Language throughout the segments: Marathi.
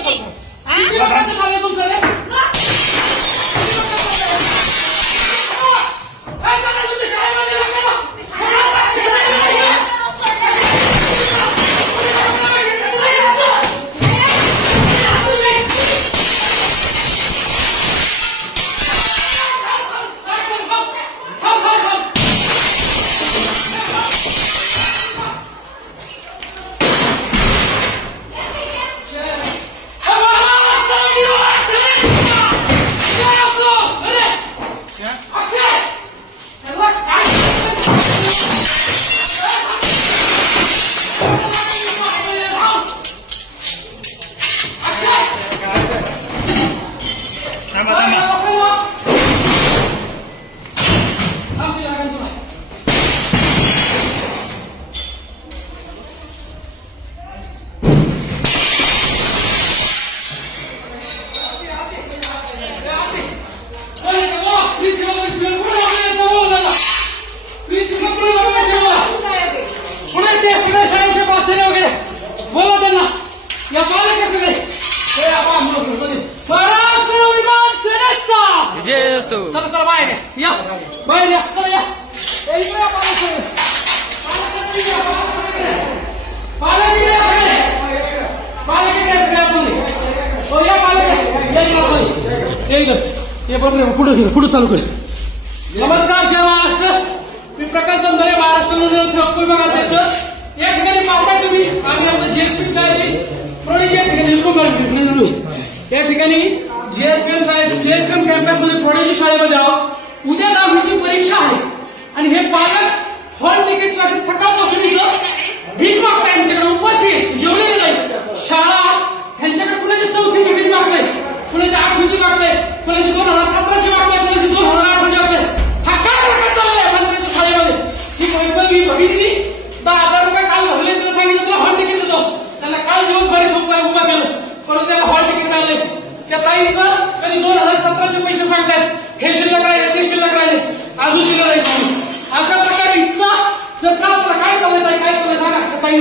करायची हा? चला चला बाहेर या. बाहेर या चला या पालक पालक हे बरोबर पुढे पुढे चालू कर. नमस्कार जय महाराष्ट्र. मी प्रकाश चंदरे महाराष्ट्र युनिव्हर्सिटी नागपूर अध्यक्ष. या ठिकाणी पाहता तुम्ही आम्ही आमचं जीएसपी शाळेतील प्रोडेज या ठिकाणी निर्गुण या ठिकाणी जीएसपी शाळेत जीएसपी कॅम्पसमध्ये प्रोडेजी शाळेमध्ये आहोत. उद्या दहावीची परीक्षा आहे. आणि हे पालक हॉल तिकीटसाठी सकाळपासून इथं भीक मागताय त्यांच्याकडे उपाशी आहेत, जेवलेले नाही. शाळा ह्यांच्याकडे कुणाची चौथीची भीक मागताय? कुणाची आठवीची मागताय? कुणाची दोन तुला काय चाललंय ताई? काय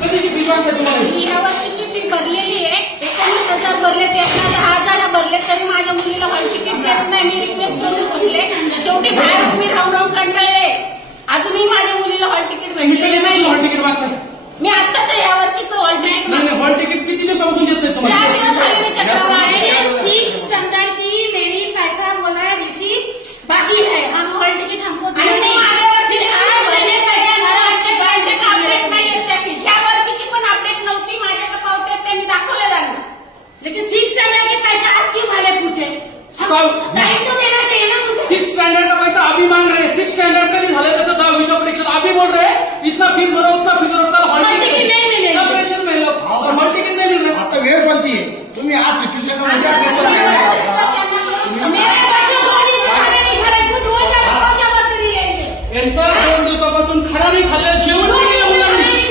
कधीची भीक मागताय तुम्हाला? मी या वर्षीची फी भरलेली आहे. एकोणीस हजार भरले त्यातला दहा हजार भरले तरी माझ्या मुलीला हॉल तिकीट देत नाही. मी रिक्वेस्ट करून बसले. शेवटी बाहेर उभी राहून राहून कंटाळले. अजूनही माझ्या मुलीला हॉल तिकीट तुम्ही भेटलेले नाही हॉल तिकीट मी आत्ताच या वर्षीचं हॉल नाही, हॉल तिकीट किती दिवसापासून देत नाही चार तुम्हाला दिवस झाले मी चक्रावर आहे सिक्स स्टैंडर्ड की मेरी पैसा बोला है रिसीव बाकी है हम हॉल टिकट हमको आणि दिया मग नहीं मागल्या वर्षी आज महिने पैसे भरायचे महाराष्ट्र पैसे अपडेट नाही आहेत त्या फी या वर्षीची पण अपडेट नव्हती माझ्याकडे पावते ते मी दाखवले त्यांना लेकिन सिक्स स्टैंडर्ड के पैसा आज क्यों वाले पूछे सब- टाइम तो देना चाहिए ना मुझे सिक्स स्टैंडर्ड का पैसा अभी मांग रहे. हैं सिक्स स्टैंडर्ड का नहीं झाले त्याचं दहावीच्या परीक्षेत अभी बोल रहे. हैं इतना फीस भरो उतना फीस भरो त्याला हॉल तिकीट नाही मिळेल. सब प्रेशर में लोग और हॉल तिकीट नाही मिल रहा आता वेळ कोणती? आहे. तुम्ही आज सिच्युएशनमध्ये पेपर मेरे बच्चे दो दिन से खाने नहीं खा रहे कुछ हो जाए तो क्या बात करी जाएंगे यांचं दोन दिवसापासून खाना नाही खाल्लं जेवण नाही केलं मुलांनी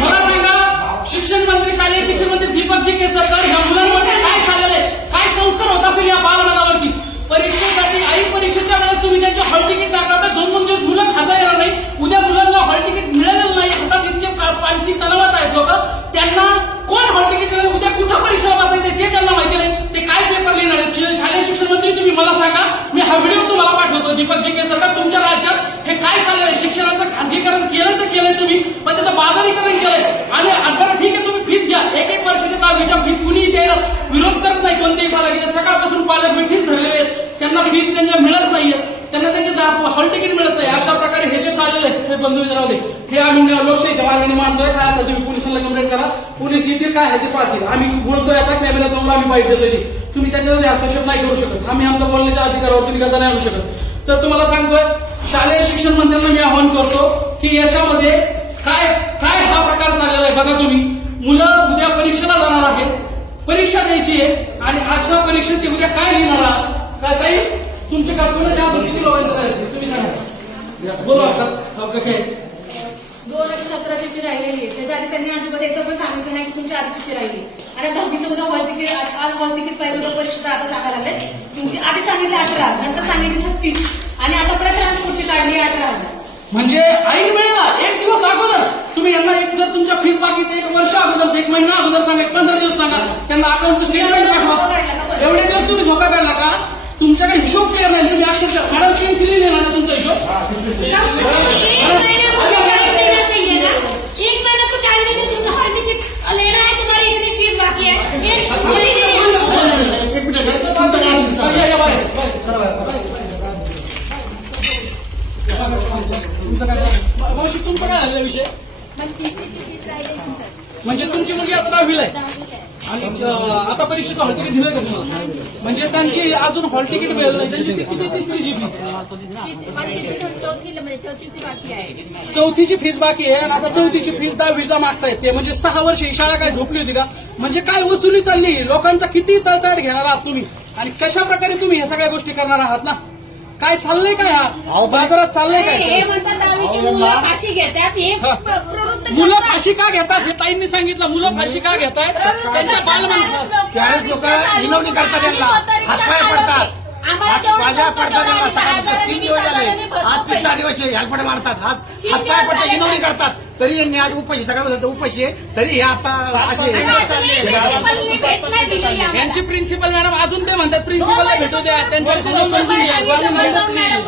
मला सांगा शिक्षण मंत्री शालेय शिक्षण मंत्री दीपकजी केसरकर ह्या मुलांवरती काय चाललेलं आहे काय संस्कार होत असेल या बालमनावरती परीक्षेसाठी आई परीक्षेच्या वेळेस तुम्ही त्यांचे हॉल तिकीट दाखवता दोन दोन दिवस मुलं खाता येणार नाही उद्या मुलांना हॉल तिकीट मिळालेलं नाही हातात इतके का- मानसिक तणावात आहेत लोक त्यांना कोण हॉल तिकीट देणार? उद्या कुठं परीक्षा बसायचं? ते त्यांना माहिती नाही. ते काय पेपर लिहिणार आहेत? शालेय शिक्षण मंत्री तुम्ही मला सांगा. मी हा व्हिडिओ तुम्हाला पाठवतो. दीपकजी केसरकर तुमच्या राज्यात हे काय चाललंय? शिक्षणाचं खाजगीकरण केलं तर केलंय तुम्ही पण त्याचं बाजारीकरण केलंय. आणि बरं ठीक आहे तुम्ही फीस घ्या. एक एक वर्षाच्या दहावीच्या फीस कुणीही द्यायला विरोध करत नाही कोणत्याही पालक. सकाळपासून पालक मी फीस भरलेले आहेत. त्यांना फीस त्यांच्या मिळत नाहीये त्यांना त्यांच्या हॉल तिकीट मिळत नाही. अशा प्रकारे हे जे चाललेलं आहे हे बंधू विचारावले हे आम्ही लोकशाहीच्या मार्गाने माणसं आहे. काय असेल तुम्ही पोलिसांना कंप्लेंट करा. पोलीस येतील काय आहे ते पाहतील. आम्ही बोलतोय आता कॅमेऱ्यासमोर आम्ही पाहिजे तुम्ही त्याच्यामध्ये हस्तक्षेप नाही करू शकत. आम्ही आमचा बोलण्याच्या अधिकारावर तुम्ही करता नाही आणू शकत. तर तुम्हाला सांगतोय शालेय शिक्षण मंत्र्यांना मी आवाहन करतो की याच्यामध्ये काय काय हा प्रकार चाललेला आहे बघा तुम्ही. मुलं उद्या परीक्षेला जाणार आहेत. परीक्षा द्यायची आहे आणि अशा परीक्षेत ते उद्या काय लिहिणार आहात? काय ताई? तुमच्या कल्पना अजून किती तयार आहेत? तुम्ही सांगा. बोला आता हो, काय दोन हजार सतराची फी राहिलेली आहे. त्याच्या आधी त्यांनी अजिबात एकदा पण सांगितलं नाही की तुमची आधीची फी राहिली. आणि दहावीचं उद्या हॉल तिकीट आज हॉल तिकीट पाहिजे परीक्षा आता सांगायला लागले तुमची आधी सांगितले अठरा नंतर सांगितले छत्तीस. आणि आता परत ट्रान्सपोर्टची काढली अठरा. हजार म्हणजे ऐन वेळेला एक दिवस अगोदर तुम्ही यांना एक जर तुमच्या फीस बाकी एक वर्ष अगोदर एक महिना अगोदर सांगा एक पंधरा दिवस सांगा. त्यांना अकाउंटचं स्टेटमेंट पाठवा. एवढे दिवस तुम्ही झोका काढला का? तुमच्याकडे हिशोब क्लिअर नाही. तुम्ही अक्षरशः मॅडम तीन क्लिअर देणार ना तुमचा हिशोब. कम से कम एक महीना मुझे टाइम देना चाहिए ना? एक महीना तो टाइम दे दो तुम हॉल टिकट लेना है तुम्हारी इतनी फीस बाकी है. एक महीने में हम लोग बोल रहे हैं। एक मिनिट तुमचं काय? तुमचं झालेला विषय? म्हणजे तुमची मुलगी आता दहावीला आहे. आणि आता परीक्षेचं हॉल तिकीट दिलं का म्हणजे त्यांची अजून हॉल तिकीट मिळालं नाही. त्यांची किती चौथीची चौथीची फीस बाकी आहे आणि आता चौथीची फीस दहावीचा मागतायत ते. म्हणजे सहा वर्ष ही शाळा काय झोपली होती का? म्हणजे काय वसुली चालली लोकांचा किती तळतळ घेणार आहात तुम्ही? आणि कशा प्रकारे तुम्ही ह्या सगळ्या गोष्टी करणार आहात ना? काय चाललंय काय हा? बाजारात चाललंय हे काय म्हणतात दहावीची मुलं फाशी घेतात हे हा. प्रवृत्त मुलं करतात. फाशी का घेतात हे ताईंनी सांगितलं. मुलं फाशी का घेतात? त्यांच्या बाल त्यावेळेस लोक विनवणी करतात त्यांना हातपाय पडतात. हात पडतात त्यांना तीन दिवस झाले. आज तिसरा दिवस आहे हेल्पड मारतात. हात हातपाय पडतात विनवणी करतात. तरी यांनी आज उपाशी सगळ्या उपाशी आहे. तरी हे आता असे. यांची प्रिन्सिपल मॅडम अजून ते म्हणतात प्रिन्सिपलला भेटू द्या. त्यांच्या समजून घ्या जाणून घ्या.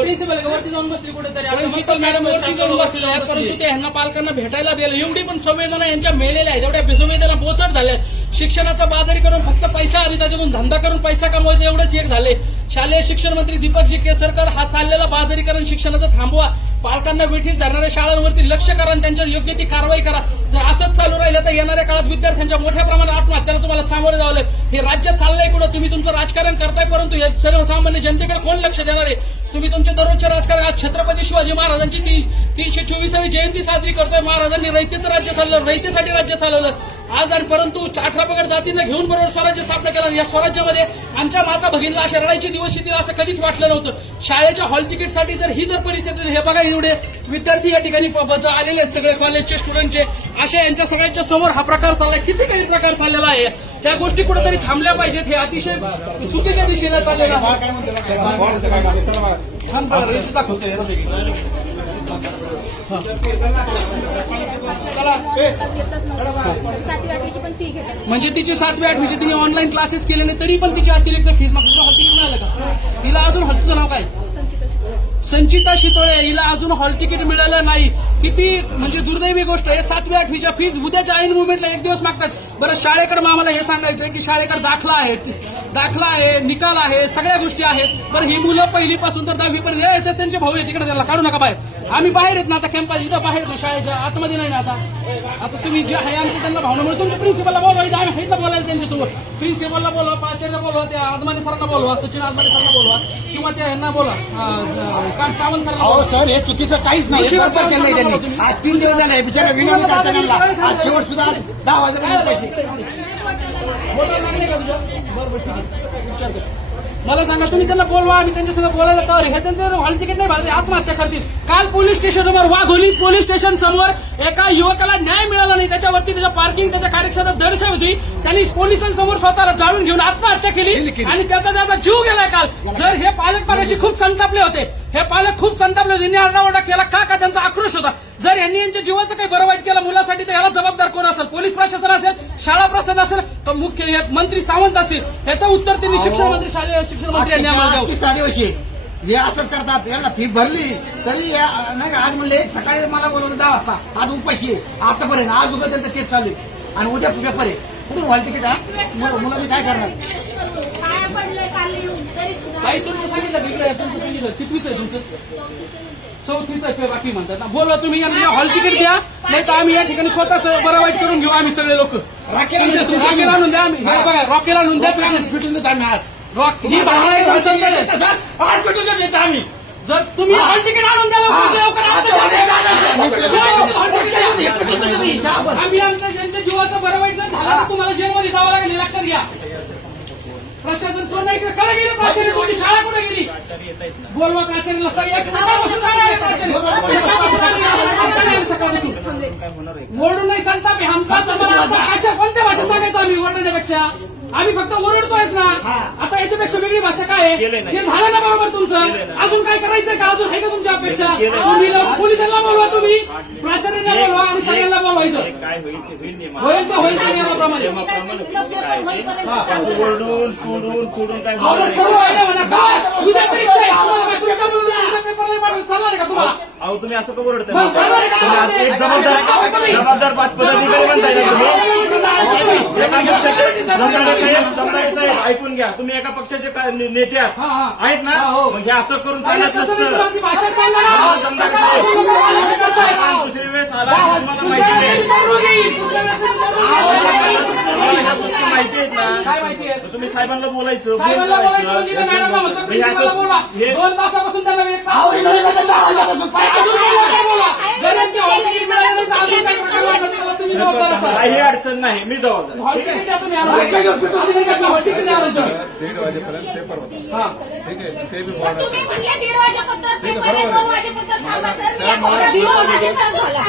प्रिन्सिपल वरती जाऊन बसली कुठेतरी. प्रिन्सिपल मॅडम वरती जाऊन बसलेल्या आहेत परंतु ते ह्यांना पालकांना भेटायला दिलं एवढी पण संवेदना यांच्या मेलेल्या आहेत. एवढ्या बेसंवेदना बोचट झाल्या आहेत. शिक्षणाचा बाजारी करून फक्त पैसा आणि त्याच्यातून धंदा करून पैसा कमवायचा एवढंच एक झाले. शालेय शिक्षण मंत्री दीपकजी केसरकर हा चाललेला बाजारीकरण शिक्षणाचा थांबवा. पालकांना वेठीस धरणाऱ्या शाळांवरती लक्ष करा आणि त्यांच्यावर योग्य ती कारवाई करा. जर असंच चालू राहिलं तर येणाऱ्या काळात विद्यार्थ्यांच्या मोठ्या प्रमाणात आत्महत्याला तुम्हाला सामोरे जावं लागेल. हे राज्य चाललंय कुठं? तुम्ही तुमचं राजकारण करताय परंतु हे सर्वसामान्य जनतेकडे कोण लक्ष देणार आहे? तुम्ही तुमच्या दररोजच्या राजकारण आज छत्रपती शिवाजी महाराजांची ती तीनशे चोवीसावी जयंती साजरी करतोय. महाराजांनी रयतेचं राज्य चाललं रयतेसाठी राज्य चालवलं. आज आणि परंतु अठरा पगड जातींना घेऊन बरोबर स्वराज्य स्थापना केलं. या स्वराज्यामध्ये आमच्या माता भगिनीला अशा रडायचे दिवस येतील असं कधीच वाटलं नव्हतं. शाळेच्या हॉल तिकीटसाठी जर ही जर परिस्थिती हे बघा एवढे विद्यार्थी या ठिकाणी आलेले आहेत सगळे कॉलेजचे स्टुडंटचे अशा यांच्या सगळ्यांच्या समोर हा प्रकार चाललाय. किती काही प्रकार चाललेला आहे. त्या गोष्टी कुठेतरी थांबल्या पाहिजेत. हे अतिशय चुकीच्या दिशेने चाललेलं म्हणजे तिची सातवी आठवीची तिने ऑनलाईन क्लासेस केले नाही तरी पण तिची अतिरिक्त फीस मागतो तिकीट मिळालं का? तिला अजून हॉल तुझं नाव काय? संचिता शितोळे हिला अजून हॉल तिकीट मिळालं नाही. किती म्हणजे दुर्दैवी गोष्ट आहे. सातवी आठवीच्या फीज उद्याच्या ऐन मुवमेंटला एक दिवस मागतात. बरं शाळेकडे मग आम्हाला हे सांगायचंय की शाळेकडे दाखला आहे. दाखला आहे निकाल आहे सगळ्या गोष्टी आहेत. बरं ही मुलं पहिलीपासून तर दहावीपर्यंत यायचं त्यांचे भाऊ आहे तिकडे त्याला काढू नका बाहेर. आम्ही बाहेर येत ना आता कॅम्पस इथं बाहेर ना शाळेच्या आतमध्ये नाही ना आता. आता तुम्ही जे आहे आमच्या त्यांना भावना तुमच्या प्रिन्सिपलला बोलवा. इथं आम्ही आहेत बोलायला त्यांच्यासोबत प्रिन्सिपलला बोलवा प्राचार्य बोलवा त्या आदमाने सरांना बोलवा सचिन आदमाने सरांना बोलवा किंवा त्या यांना बोला अहो. सर हे चुकीचं काहीच नाही. त्यांनी. आज तीन दिवस झाले बिचारा त्यांना आज शेवट सुद्धा दहा वाजता पैसे. मला सांगा तुम्ही त्यांना बोलवा आणि त्यांच्यासंग बोलायला तर हे त्यांचं हॉल तिकीट नाही भरले आत्महत्या करतील. काल पोलीस स्टेशन समोर वाघोलीत पोलीस स्टेशन समोर एका युवकाला न्याय मिळाला नाही. त्याच्यावरती त्याच्या पार्किंग त्याच्या कार्यक्षेत्रात दर्शव होती त्यांनी पोलिसांसमोर स्वतःला जाळून घेऊन आत्महत्या केली आणि त्याचा त्याचा जीव गेलाय काल. जर हे पालक पाल्याशी खूप संतापले होते हे पालक खूप संतापले होते. यांनी आरडाओरडा केला. का का त्यांचा आक्रोश होता? जर यांनी यांच्या जीवाचं काही बरं वाईट केलं मुलासाठी तर याला जबाबदार कोण असेल? पोलीस प्रशासन असेल? शाळा प्रशासन असेल? तर मुख्य मंत्री सावंत असतील. याचं उत्तर त्यांनी शिक्षण मंत्री शालेय शिक्षण मंत्री यांनी आम्हाला द्यावं. हे असंच करतात. यांना फी भरली. तरी या- नाही आज म्हणले सकाळी मला बोलवलं दहा वाजता. आज उपाशी आहे. आतापर्यंत आज उद्या त्यांचं तेच चालू आहे. आणि उद्या पेपर आहे. कुठून व्हाल तिकीट हा? मुलं- काय करणार? पडलंय काल येऊन तरी सुद्धा काही तुमचं सांगितलं का? इकडे तुमचं सांगितलं कितवीच आहे तुमचं. चौथीच आहे बाकी म्हणतात. ना बोलवा तुम्ही यांना हॉल तिकीट द्या. नाही तर आम्ही या ठिकाणी स्वतःच बरं वाईट करून घेऊ आम्ही सगळे लोक. रॉकेल आणून द्या आम्ही. हे. बघा रॉकेल आणून द्या. भेटून देतो आम्ही आज? रॉक ही भावना आहे तुमची समजेल. आज भेटून देतो आम्ही? जर तुम्ही हॉल तिकीट आणून द्या लवकरात लवकर आता द्या. आम्ही आमच्या ज्यांच्या जीवाचं बरं वाईट जर झालं तर तुम्हाला जेलमध्ये जावं लागेल. हे लक्षात घ्या. प्रशासन कोण नाही करा गेली प्राचार्य कोणती शाळा कुठे गेली? बोलवा प्राचार्याला? ओरडून नाही सांगता मी. आमचा तुम्हाला भाषा कोणत्या भाषेत सांगायचं आम्ही ओरडण्यापेक्षा? आम्ही फक्त ओरडतोयच ना. हा. आता याच्यापेक्षा वेगळी भाषा काय आहे? केलंय ना. हे झालं ना बरोबर तुमचं? ना. अजून काय करायचंय का? अजून आहे का तुमच्या अपेक्षा? पोलिसांना बोलवा तुम्ही. प्राचार्यांना बोलवा आणि सगळ्यांना बोलवायचं काय होईल ते होईल त्या नियमाप्रमाणे. असं ओरडून तुडून तुडून काय करू. आहे ना म्हणा. काय? परीक्षा आहे. चालणार आहे का तुम्हाला अहो तुम्ही असं का ओरडताय मग चालू आहे का? तुम्ही एक जबाबदार जबाबदार पाच पदाधिकारी म्हणताय ना तुम्ही एका पक्षाचे जमदाडे साहेब जमदाडे साहेब ऐकून घ्या तुम्ही एका पक्षाचे काय ने- नेते आहात. हा, हा. आहेत ना हा, हो. मग हे असं करून चालत तुला नसतं भाषा चालणार हा. जमदाडे साहेब. दुसरी वेळेस आला की तुम्हाला माहिती नाही माहिती आहेत ना काय माहिती आहे? मग तुम्ही साहेबांना बोलायचं साहेबांना बोलायचं. म्हणजे मॅडमला प्रिन्सिपलला बोला दोन तासापासून अहो. पाय अजून काय बोला जर मिळालं तर अजून काय प्रकार वाढला त्याला तुम्ही जबाबदार असाल काही अडचण नाही मी जबाबदार हॉल तिकीट द्या तुम्ही आम्हाला. आम्ही काय हॉल तिकीट द्या आम्हाला तुम्ही. दीड वाजेपर्यंत पेपर होता. ठीक आहे ते बी पण तुम्ही बोर्डात म्हणले दीड वाजेपर्यंत पेपर आहे, बरोबर आहे. दोन वाजेपर्यंत सांगा सर मी त्या मला- दीड वाजेपर्यंत झाला